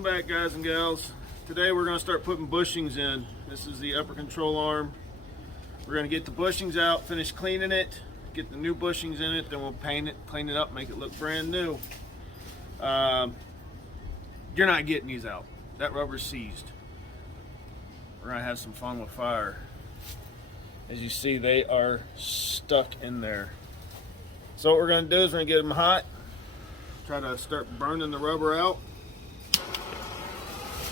Welcome back, guys and gals. Today we're going to start putting bushings in. This is the upper control arm. We're going to get the bushings out, finish cleaning it, get the new bushings in it, then we'll paint it, clean it up, make it look brand new. You're not getting these out. That rubber's seized. We're going to have some fun with fire. As you see, they are stuck in there. So what we're going to do is we're going to get them hot, try to start burning the rubber out,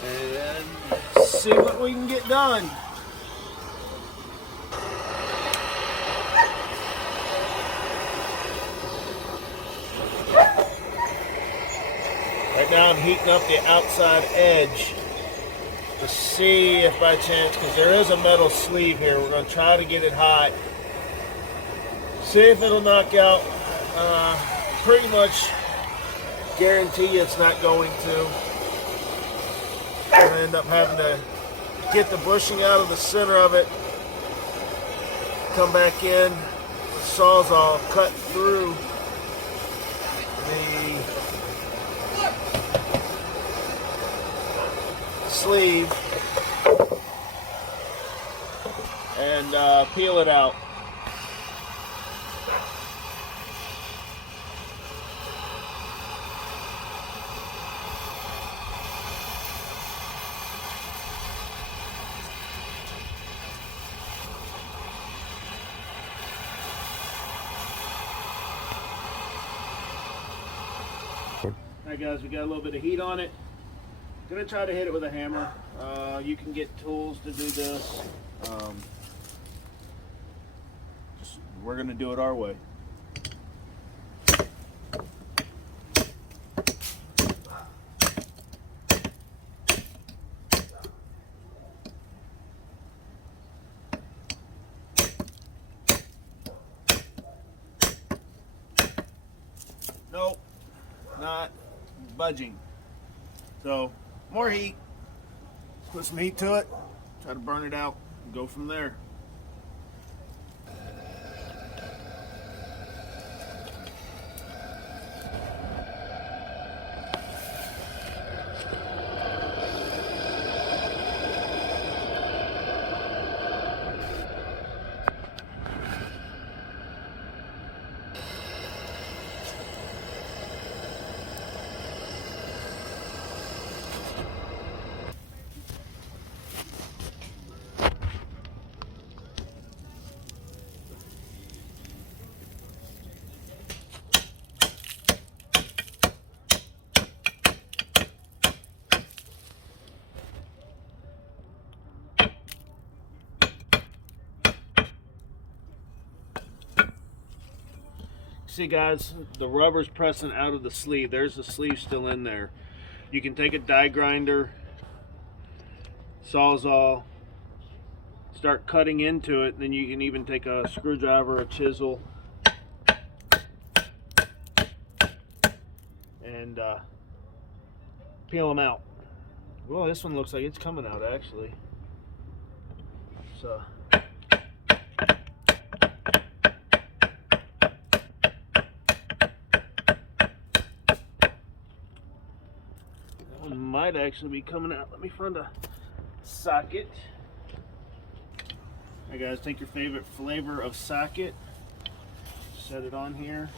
and see what we can get done. Right now I'm heating up the outside edge to see if by chance, because there is a metal sleeve here, we're going to try to get it hot. See if it'll knock out. Pretty much guarantee you it's not going to. We're going to end up having to get the bushing out of the center of it, come back in with Sawzall, cut through the sleeve and peel it out. Alright guys, we got a little bit of heat on it. Gonna try to hit it with a hammer. You can get tools to do this. We're gonna do it our way. Nope, not budging. So more heat, put some heat to it, try to burn it out and go from there. See guys, the rubber's pressing out of the sleeve. There's the sleeve still in there. You can take a die grinder, Sawzall, start cutting into it. Then you can even take a screwdriver, a chisel, and peel them out. Well, this one looks like it's coming out actually. So might actually be coming out. Let me find a socket. Alright guys, take your favorite flavor of socket, set it on here.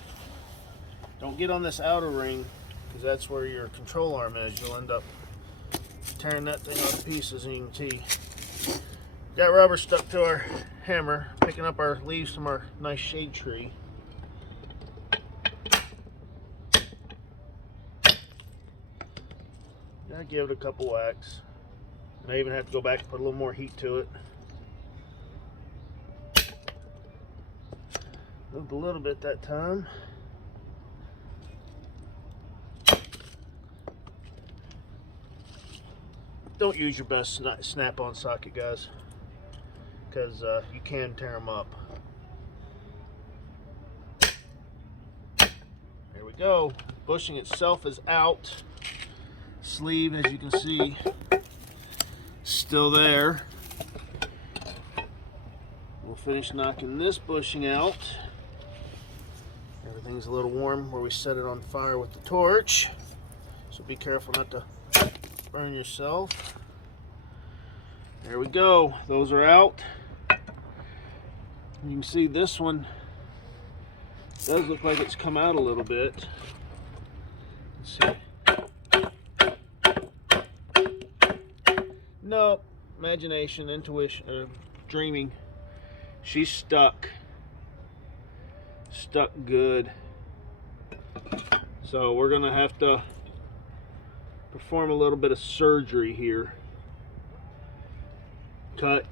Don't get on this outer ring because that's where your control arm is. You'll end up tearing that thing all to pieces, and you can see got rubber stuck to our hammer, picking up our leaves from our nice shade tree. I give it a couple whacks, and I even have to go back and put a little more heat to it. Moved a little bit that time. Don't use your best snap-on socket, guys, because you can tear them up. There we go. Bushing itself is out. Sleeve, as you can see, still there. We'll finish knocking this bushing out. Everything's a little warm where we set it on fire with the torch, so be careful not to burn yourself. There we go. Those are out. You can see this one does look like it's come out a little bit. Let's see. No, imagination, intuition, dreaming. She's stuck. Stuck good. So we're gonna have to perform a little bit of surgery here. Cut,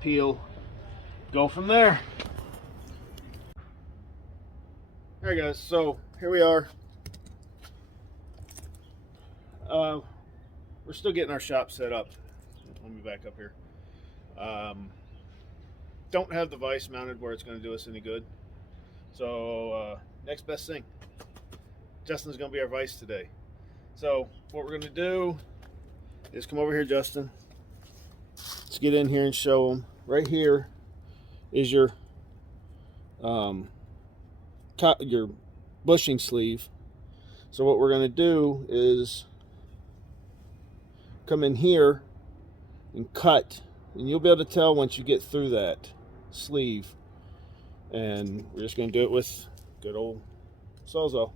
peel, go from there. Alright guys, so here we are. We're still getting our shop set up. Let me back up here. Don't have the vise mounted where it's going to do us any good. So next best thing. Justin's going to be our vise today. So what we're going to do is come over here, Justin. Let's get in here and show them. Right here is your bushing sleeve. So what we're going to do is come in here and cut, and you'll be able to tell once you get through that sleeve. And we're just going to do it with good old Sawzall.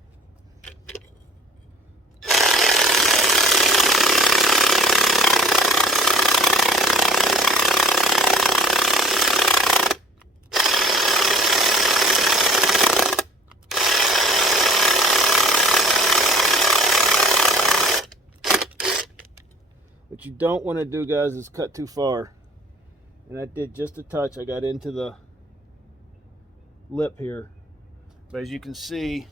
What you don't want to do, guys, is cut too far. And I did just a touch. I got into the lip here. But as you can see,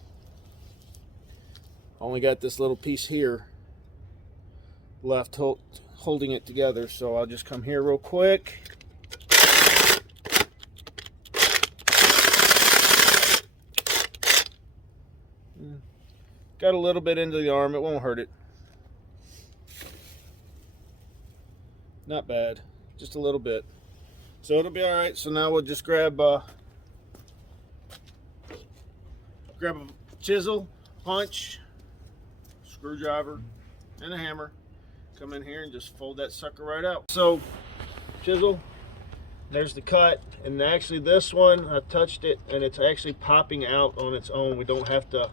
I only got this little piece here left holding it together. So I'll just come here real quick. Got a little bit into the arm. It won't hurt it. Not bad, just a little bit. So it'll be all right. So now we'll just grab a chisel, punch, screwdriver, and a hammer. Come in here and just fold that sucker right out. So chisel, there's the cut. And actually this one, I touched it and it's actually popping out on its own. We don't have to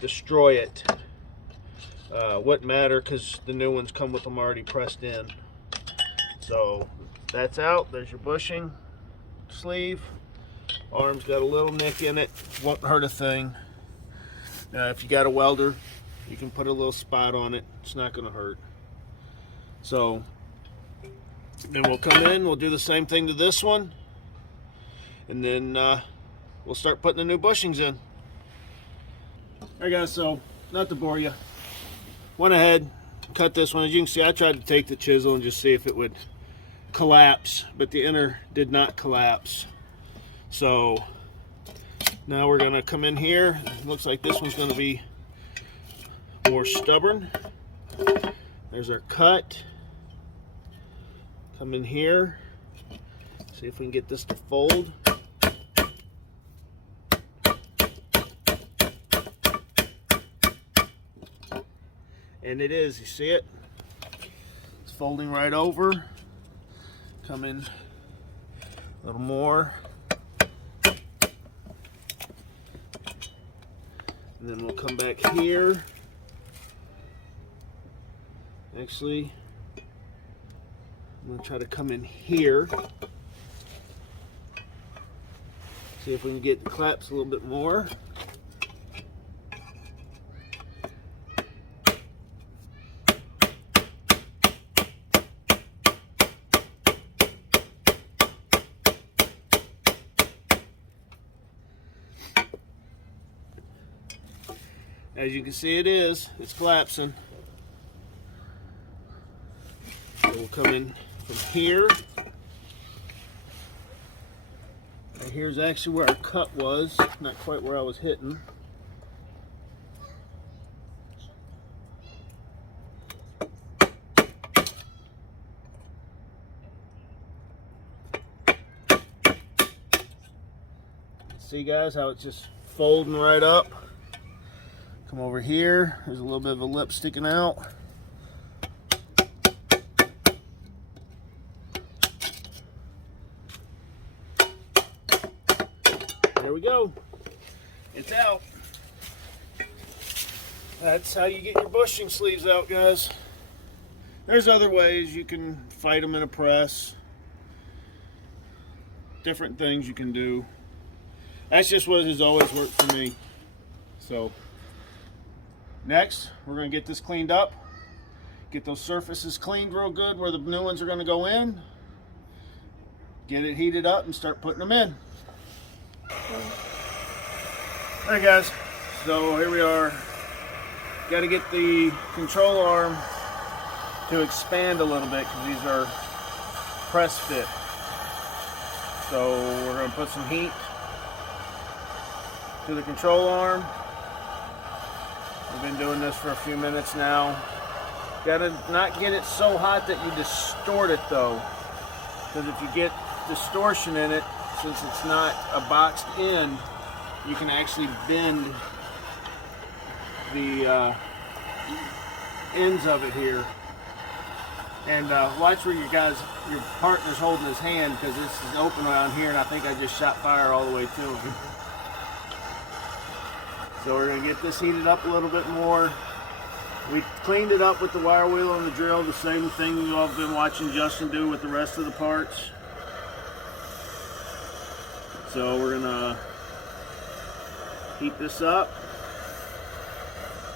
destroy it. Wouldn't matter because the new ones come with them already pressed in. So that's out. There's your bushing sleeve. Arm's got a little nick in it. Won't hurt a thing. If you got a welder, you can put a little spot on it. It's not going to hurt. So then we'll come in. We'll do the same thing to this one. And then we'll start putting the new bushings in. Alright guys, so not to bore you. Went ahead, cut this one. As you can see, I tried to take the chisel and just see if it would collapse, but the inner did not collapse. So now we're going to come in here. It looks like this one's going to be more stubborn. There's our cut. Come in here. See if we can get this to fold. And it is, you see it? It's folding right over. Come in a little more. And then we'll come back here. Actually, I'm going to try to come in here. See if we can get the claps a little bit more. As you can see, it's collapsing. So we'll come in from here. And here's actually where our cut was, not quite where I was hitting. See guys how it's just folding right up. Come over here, there's a little bit of a lip sticking out. we go. It's out. That's how you get your bushing sleeves out, guys. There's other ways. You can fight them in a press. Different things you can do. That's just what has always worked for me. So, next, we're going to get this cleaned up. Get those surfaces cleaned real good where the new ones are going to go in. Get it heated up and start putting them in. Alright guys, so here we are. Got to get the control arm to expand a little bit because these are press fit. So we're going to put some heat to the control arm. We've been doing this for a few minutes now. Got to not get it so hot that you distort it though, because if you get distortion in it, since it's not a boxed end, you can actually bend the ends of it here. And watch where your partner's holding his hand, because this is open around here, and I think I just shot fire all the way to him. So we're going to get this heated up a little bit more. We cleaned it up with the wire wheel and the drill, the same thing you all have been watching Justin do with the rest of the parts. So we're gonna heat this up,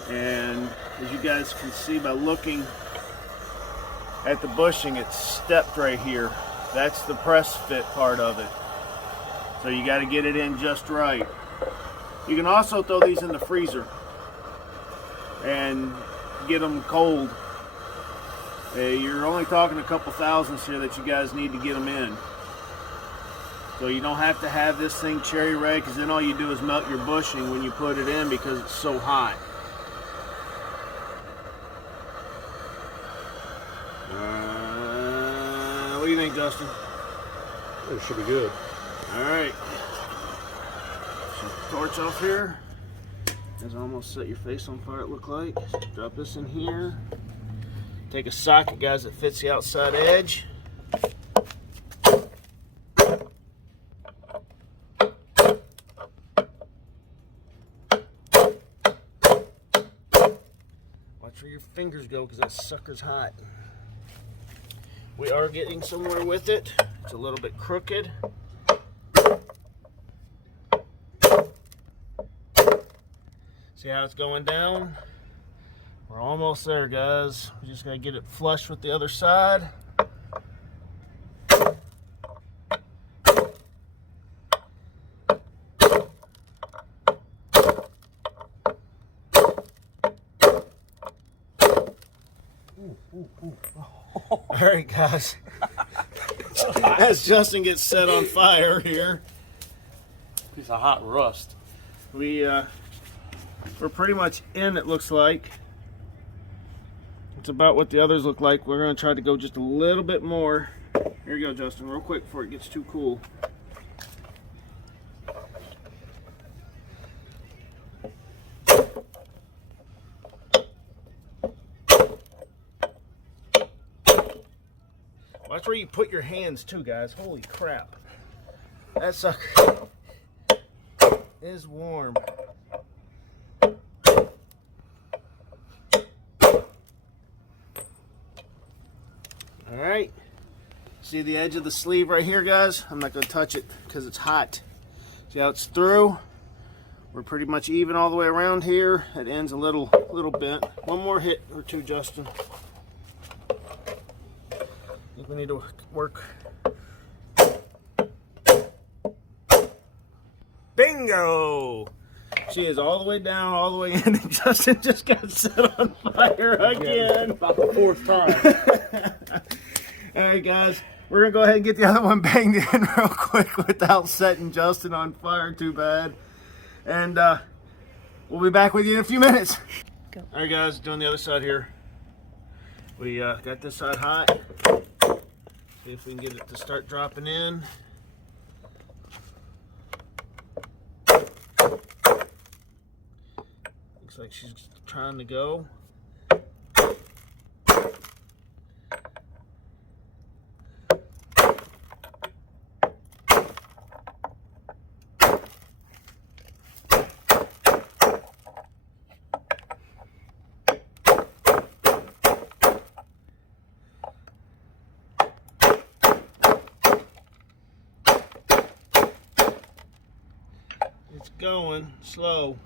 and as you guys can see by looking at the bushing, it's stepped right here. That's the press fit part of it. So you got to get it in just right. You can also throw these in the freezer and get them cold. You're only talking a couple thousandths here that you guys need to get them in. So you don't have to have this thing cherry red, because then all you do is melt your bushing when you put it in because it's so hot. What do you think, Justin? It should be good. Alright. Torch off here. Guys, almost set your face on fire, it looked like. Drop this in here. Take a socket, guys, that fits the outside edge. Watch where your fingers go, because that sucker's hot. We are getting somewhere with it. It's a little bit crooked. See how it's going down? We're almost there, guys. We just gotta get it flush with the other side. All right, guys. As Justin gets set on fire here, Piece of hot rust. we're pretty much in, it looks like. It's about what the others look like. We're going to try to go just a little bit more. Here you go, Justin, real quick before it gets too cool. Watch where you put your hands too, guys. Holy crap. That sucker is warm. Alright. See the edge of the sleeve right here, guys? I'm not going to touch it because it's hot. See how it's through? We're pretty much even all the way around here. It ends a little bent. One more hit or two, Justin. I think we need to work. Bingo! She is all the way down, all the way in, and Justin just got set on fire again. About the fourth time. Alright guys, we're going to go ahead and get the other one banged in real quick without setting Justin on fire too bad. And we'll be back with you in a few minutes. Alright guys, doing the other side here. We got this side hot. See if we can get it to start dropping in. Looks like she's trying to go. going slow.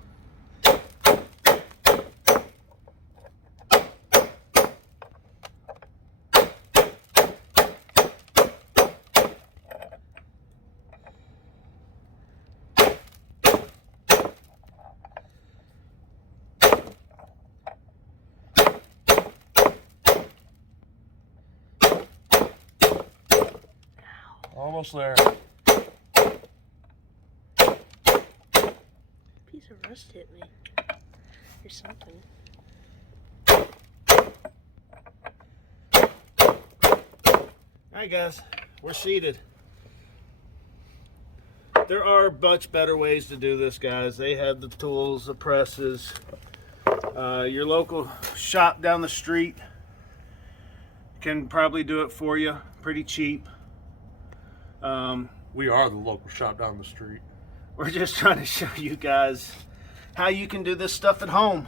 Almost there. Piece of rust hit me. Or something. Alright guys, we're seated. There are much better ways to do this, guys. They have the tools, the presses. Your local shop down the street can probably do it for you pretty cheap. We are the local shop down the street. We're just trying to show you guys how you can do this stuff at home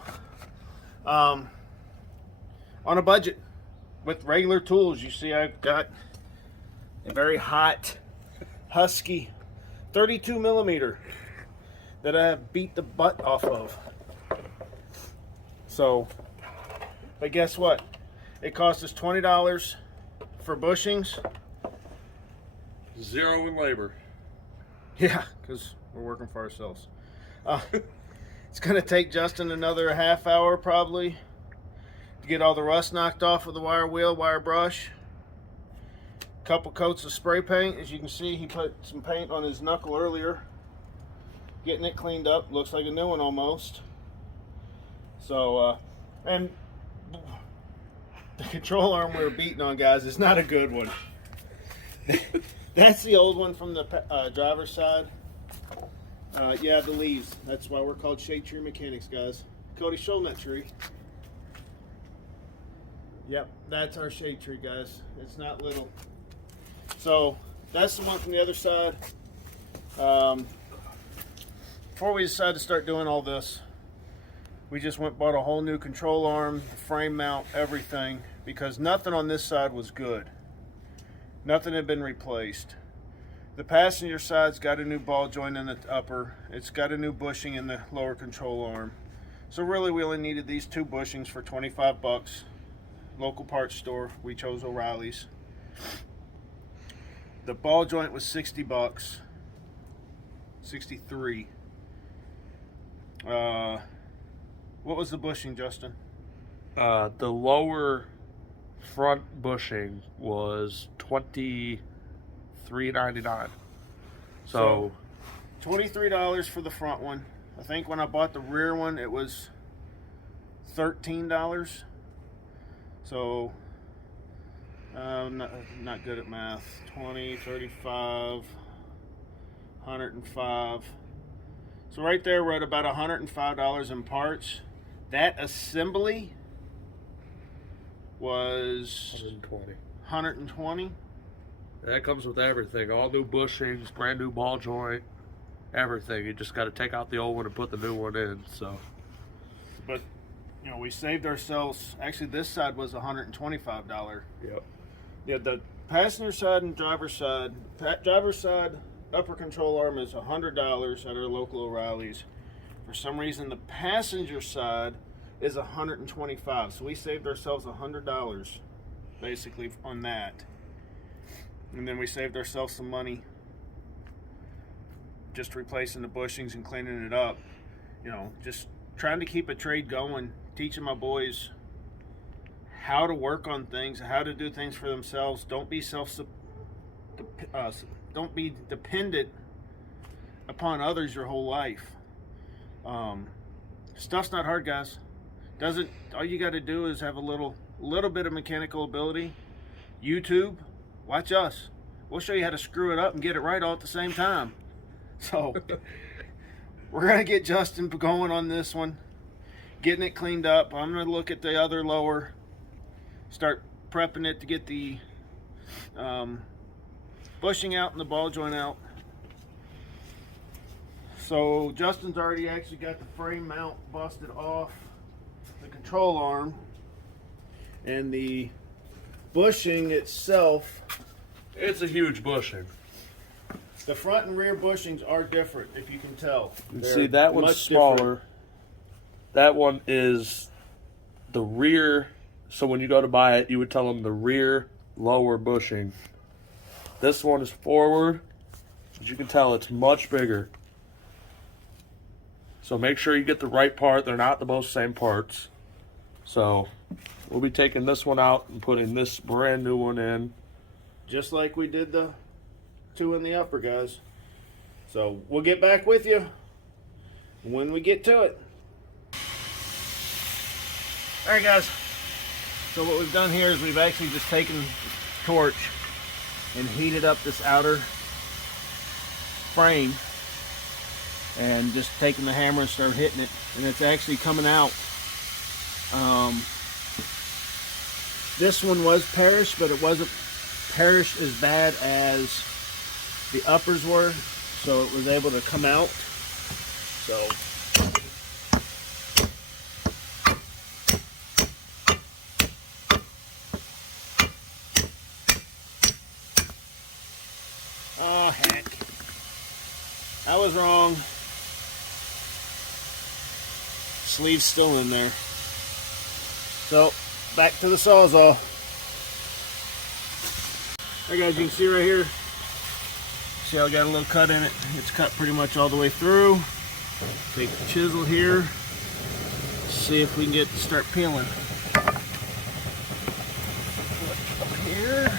on a budget with regular tools. You see I've got a very hot Husky 32 millimeter that I have beat the butt off of. So, but guess what? It cost us $20 for bushings. Zero in labor. Yeah, because we're working for ourselves. It's going to take Justin another half hour probably to get all the rust knocked off of the wire wheel, wire brush. Couple coats of spray paint. As you can see, he put some paint on his knuckle earlier. Getting it cleaned up. Looks like a new one almost. So, and the control arm we were beating on, guys, is not a good one. That's the old one from the driver's side. Yeah, the leaves. That's why we're called Shade Tree Mechanics, guys. Cody, show them that tree. Yep, that's our shade tree, guys. It's not little. So that's the one from the other side. Before we decided to start doing all this, we just went and bought a whole new control arm, frame mount, everything, because nothing on this side was good. Nothing had been replaced. The passenger side's got a new ball joint in the upper. It's got a new bushing in the lower control arm. So really we only needed these two bushings for 25 bucks. Local parts store. We chose O'Reilly's. The ball joint was 60 bucks. 63. What was the bushing, Justin? The lower front bushing was $23.99. So $23 for the front one. I think when I bought the rear one, it was $13. So I'm not good at math. 20, 35, 105. So right there, we're at about $105 in parts. That assembly was 120. 120. That comes with everything. All new bushings, brand new ball joint, everything. You just got to take out the old one and put the new one in. So, But you know, we saved ourselves. Actually, this side was $125. yep. Yeah, the passenger side and driver's side. Driver's side upper control arm is $100 at our local O'Reilly's. For some reason, the passenger side is $125. So we saved ourselves $100 basically on that. And then we saved ourselves some money just replacing the bushings and cleaning it up. You know, just trying to keep a trade going, teaching my boys how to work on things, how to do things for themselves. Don't be don't be dependent upon others your whole life. Stuff's not hard, guys. All you got to do is have a little bit of mechanical ability. YouTube, watch us. We'll show you how to screw it up and get it right all at the same time. So we're gonna get Justin going on this one, getting it cleaned up. I'm gonna look at the other lower, start prepping it to get the bushing out and the ball joint out. So Justin's already actually got the frame mount busted off the control arm, and the bushing itself, It's a huge bushing. The front and rear bushings are different, if you can tell. You They're see, that one's much smaller. different. That one is the rear. So when you go to buy it, you would tell them the rear lower bushing. This one is forward. As you can tell, it's much bigger. So make sure you get the right part. They're not the most same parts. So we'll be taking this one out and putting this brand new one in. Just like we did the two in the upper, guys. So we'll get back with you when we get to it. All right, guys. So what we've done here is we've actually just taken the torch and heated up this outer frame and just taking the hammer and start hitting it, and it's actually coming out. This one was perished, but it wasn't perished as bad as the uppers were, so it was able to come out. So oh heck, I was wrong. Sleeve's still in there. So back to the Sawzall. Alright guys, you can see right here. See how I got a little cut in it? It's cut pretty much all the way through. Take the chisel here. See if we can start peeling. Up here.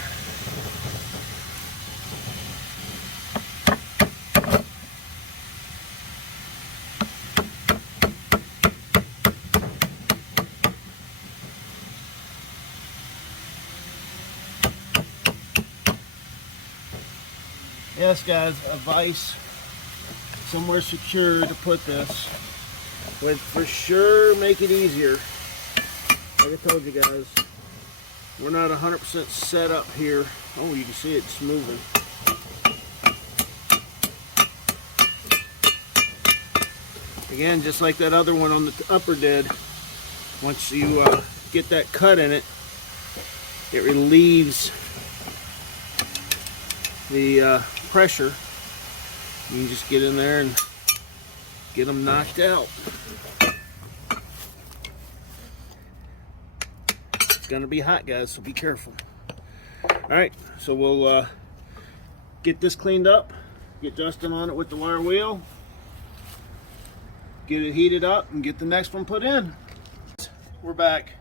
Yes, guys, a vise somewhere secure to put this would for sure make it easier. Like I told you guys, we're not 100% set up here. Oh, you can see it's moving. Again, just like that other one on the upper did, once you get that cut in it, it relieves the pressure. You can just get in there and get them knocked out. It's gonna be hot, guys, so be careful. Alright, so we'll get this cleaned up, get Justin on it with the wire wheel, get it heated up, and get the next one put in. We're back.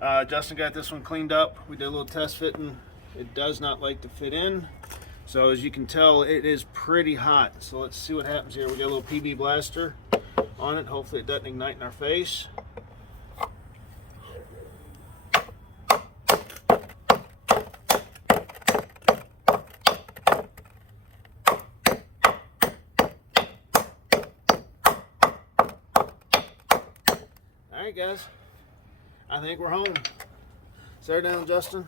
Justin got this one cleaned up. We did a little test fitting. It does not like to fit in. So as you can tell, it is pretty hot. So let's see what happens here. We got a little PB blaster on it. Hopefully it doesn't ignite in our face. Alright guys, I think we're home. Sit her down, Justin.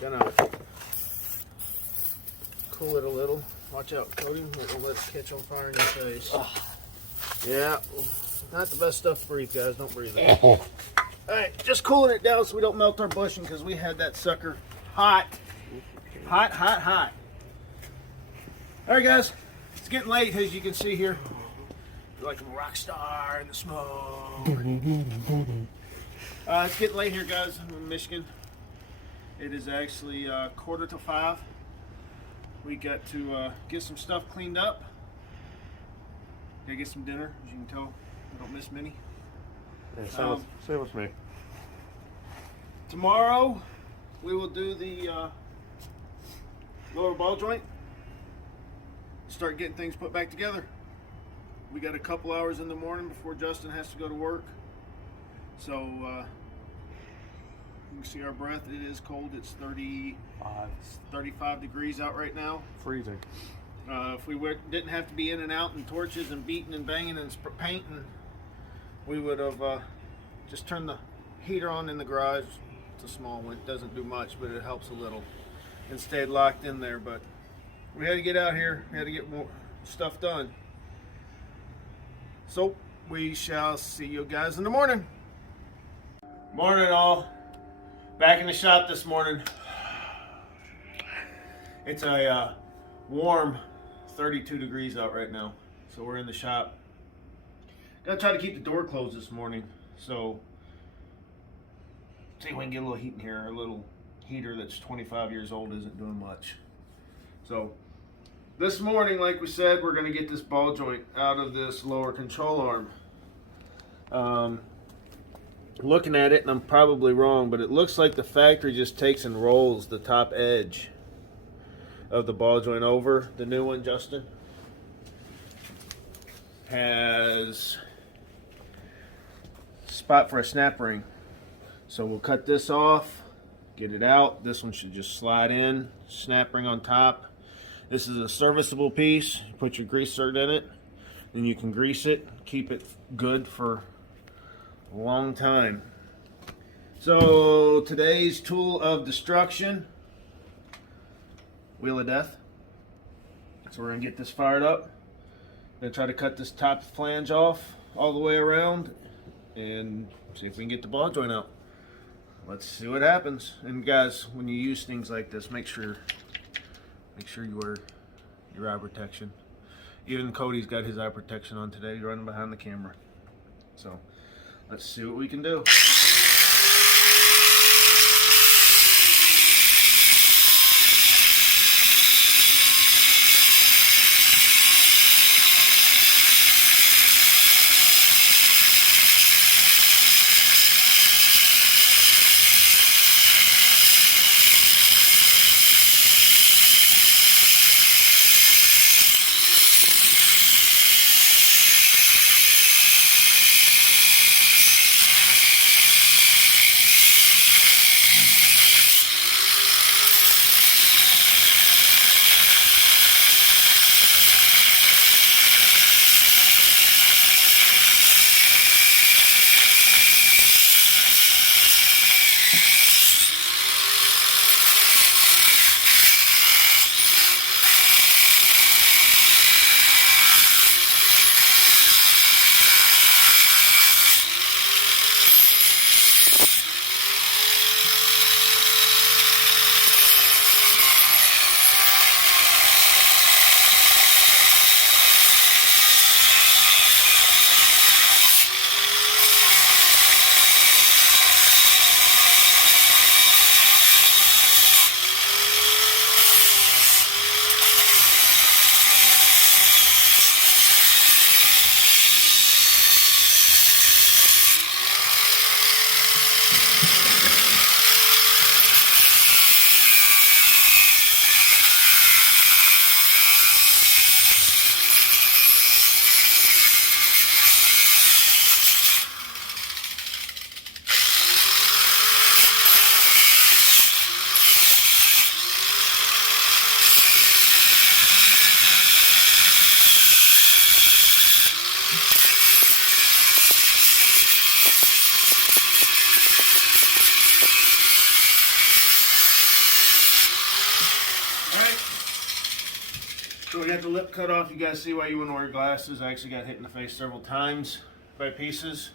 Gonna cool it a little. Watch out, Cody. We'll let it catch on fire in your face. Yeah, not the best stuff to breathe, guys. Don't breathe it. Alright, just cooling it down so we don't melt our bushing, because we had that sucker hot. Hot, hot, hot. Alright guys, it's getting late as you can see here. You're like a rock star in the smoke. It's getting late here, guys. I'm in Michigan. It is actually 4:45. We got to get some stuff cleaned up. Gotta get some dinner. As you can tell, I don't miss many. Yeah, say with me. Tomorrow, we will do the lower ball joint. Start getting things put back together. We got a couple hours in the morning before Justin has to go to work. So, you can see our breath. It is cold. It's 35 degrees out right now. Freezing. If we didn't have to be in and out in torches and beating and banging and painting, we would have just turned the heater on in the garage. It's a small one. It doesn't do much, but it helps a little, and stayed locked in there. But we had to get out here. We had to get more stuff done. So we shall see you guys in the morning. Morning all. Back in the shop this morning. It's a warm, 32 degrees out right now. So we're in the shop. Gotta try to keep the door closed this morning. So see if we can get a little heat in here. Our little heater that's 25 years old isn't doing much. So this morning, like we said, we're gonna get this ball joint out of this lower control arm. Looking at it, and I'm probably wrong, but it looks like the factory just takes and rolls the top edge of the ball joint over. The new one, Justin, has a spot for a snap ring. So we'll cut this off, get it out. This one should just slide in, snap ring on top. This is a serviceable piece. You put your grease zerk in it, and you can grease it, keep it good for a long time. So today's tool of destruction, wheel of death. So we're gonna get this fired up. Gonna try to cut this top flange off all the way around and see if we can get the ball joint out. Let's see what happens. And guys, when you use things like this, make sure you wear your eye protection. Even Cody's got his eye protection on today, running behind the camera. So let's see what we can do. So we got the lip cut off. You guys see why you wouldn't wear glasses. I actually got hit in the face several times by pieces.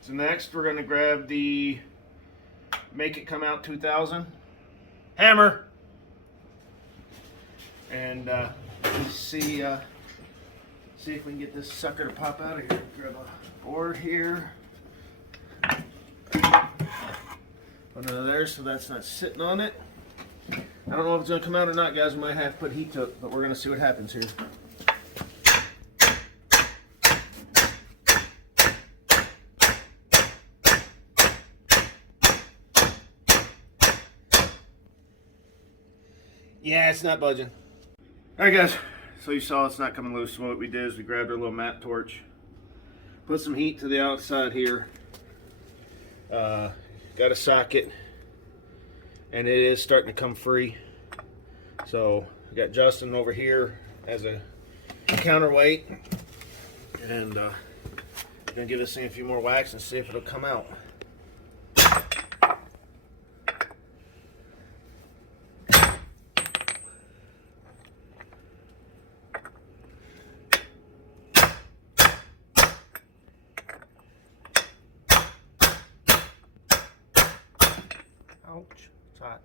So next we're going to grab the Make It Come Out 2000 hammer and see if we can get this sucker to pop out of here. Grab a board here. Put it under there so that's not sitting on it. I don't know if it's going to come out or not, guys. We might have to put heat to it, but we're going to see what happens here. Yeah, it's not budging. Alright guys, so you saw it's not coming loose. So what we did is we grabbed our little mat torch, put some heat to the outside here, got a socket, and it is starting to come free. So we got Justin over here as a counterweight, and gonna give this thing a few more whacks and see if it'll come out. Ouch, it's hot.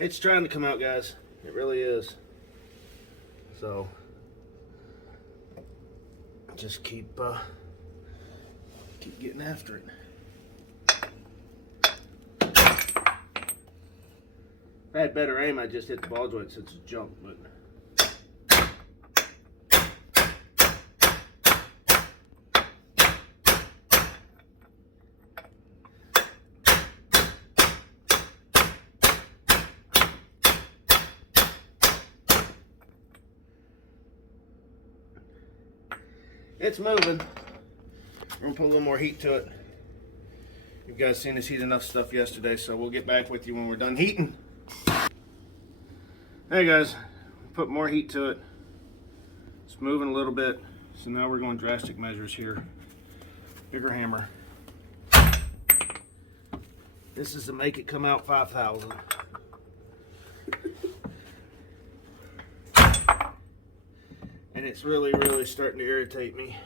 It's trying to come out, guys. It really is. So just keep getting after it. If I had better aim, I'd just hit the ball joint since it's junk, but it's moving. We're gonna put a little more heat to it. You guys seen us heat enough stuff yesterday, so we'll get back with you when we're done heating. Hey guys, put more heat to it. It's moving a little bit, so now we're going drastic measures here. Bigger hammer. This is to make it come out 5,000. And it's really starting to irritate me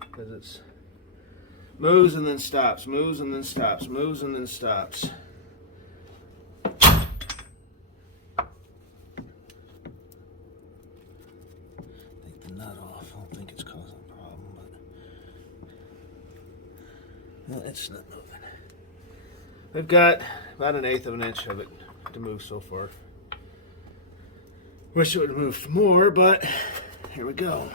because it's moves and then stops, moves and then stops, moves and then stops. Take the nut off. I don't think it's causing a problem, but no, it's not moving. We've got about 1/8 of an inch of it to move so far. Wish it would have moved more, but here we go.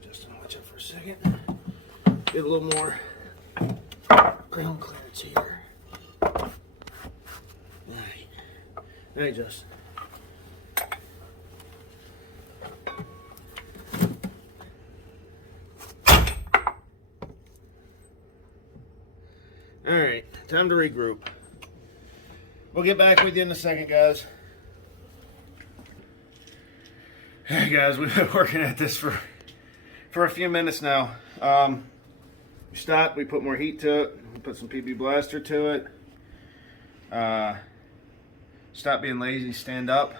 Just watch it for a second. Get a little more ground clearance here. Hey, Justin. Alright, time to regroup. We'll get back with you in a second, guys. Hey guys, we've been working at this for a few minutes now. We stopped, we put more heat to it, we put some PB Blaster to it. Stop being lazy, stand up.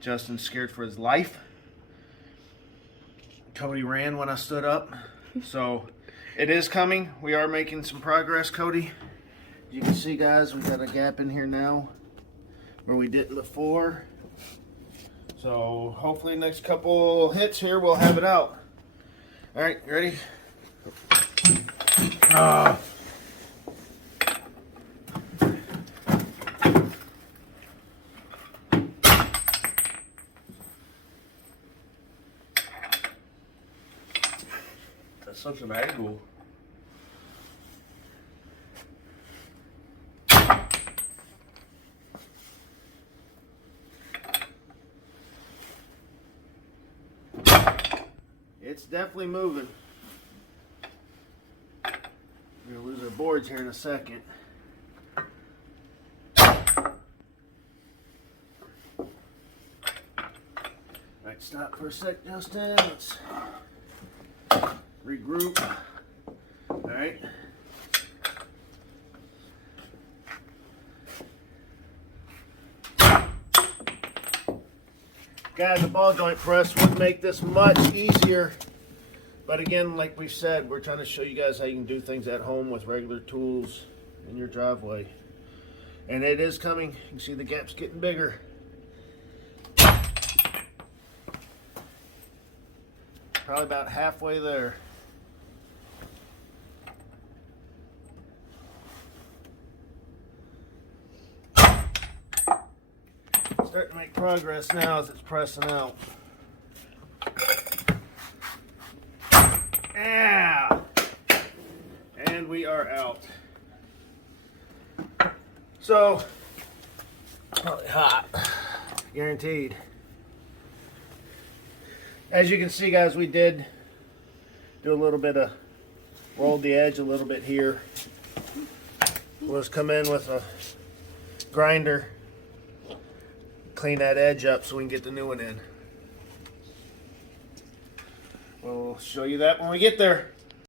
Justin's scared for his life. Cody ran when I stood up. So it is coming. We are making some progress, Cody. You can see, guys, we've got a gap in here now where we didn't before. So hopefully next couple hits here we'll have it out. All right, you ready? That's such an angle. It's definitely moving. We're gonna lose our boards here in a second. Alright, stop for a sec, Justin. Let's regroup. Alright. Guys, the ball joint press would make this much easier. But again, like we've said, we're trying to show you guys how you can do things at home with regular tools in your driveway. And it is coming. You can see the gap's getting bigger. Probably about halfway there. Starting to make progress now as it's pressing out. Yeah, and we are out. So, probably hot, guaranteed. As you can see, guys, we did do a little bit of, rolled the edge a little bit here. We'll just come in with a grinder, clean that edge up so we can get the new one in. We'll show you that when we get there.